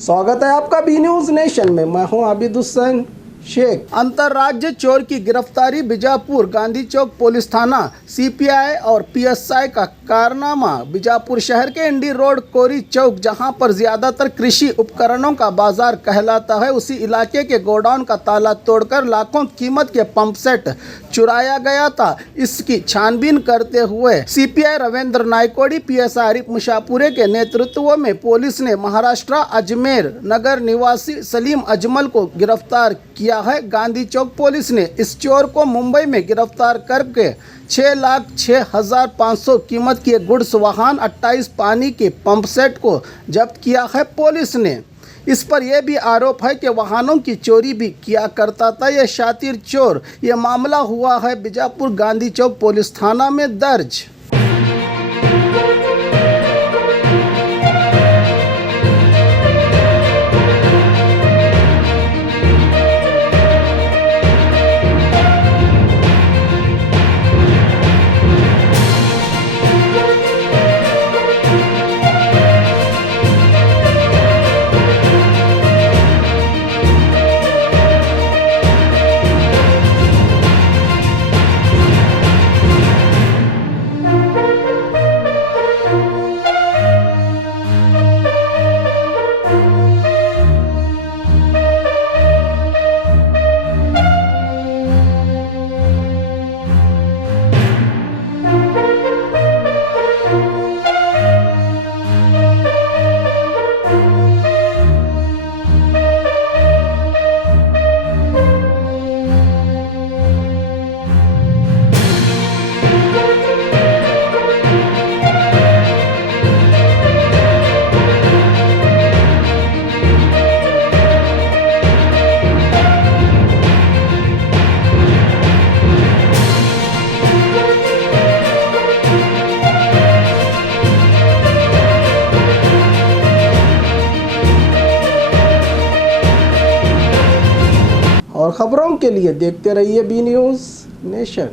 स्वागत है आपका बी न्यूज नेशन में। मैं हूं आबिद हुसैन शेख। अंतर्राज्य चोर की गिरफ्तारी। बीजापुर गांधी चौक पुलिस थाना सीपीआई और पीएसआई का कारनामा। बीजापुर शहर के इंडी रोड कोरी चौक, जहां पर ज्यादातर कृषि उपकरणों का बाजार कहलाता है, उसी इलाके के गोडाउन का ताला तोड़कर लाखों कीमत के पंप सेट चुराया गया था। इसकी छानबीन करते हुए सीपीआई रविंद्र नायकोड़ी, पीएसआई आरिफ मुशापुरे के नेतृत्व में पुलिस ने महाराष्ट्र अजमेर नगर निवासी सलीम अजमल को गिरफ्तार किया है। गांधी चौक पुलिस ने इस चोर को मुंबई में गिरफ्तार करके 6,06,500 कीमत के गुड्स वाहन 28 पानी के पंप सेट को जब्त किया है। पुलिस ने इस पर यह भी आरोप है कि वाहनों की चोरी भी किया करता था। यह शातिर चोर। यह मामला हुआ है बीजापुर गांधी चौक पुलिस थाना में दर्ज। और खबरों के लिए देखते रहिए बी न्यूज नेशन।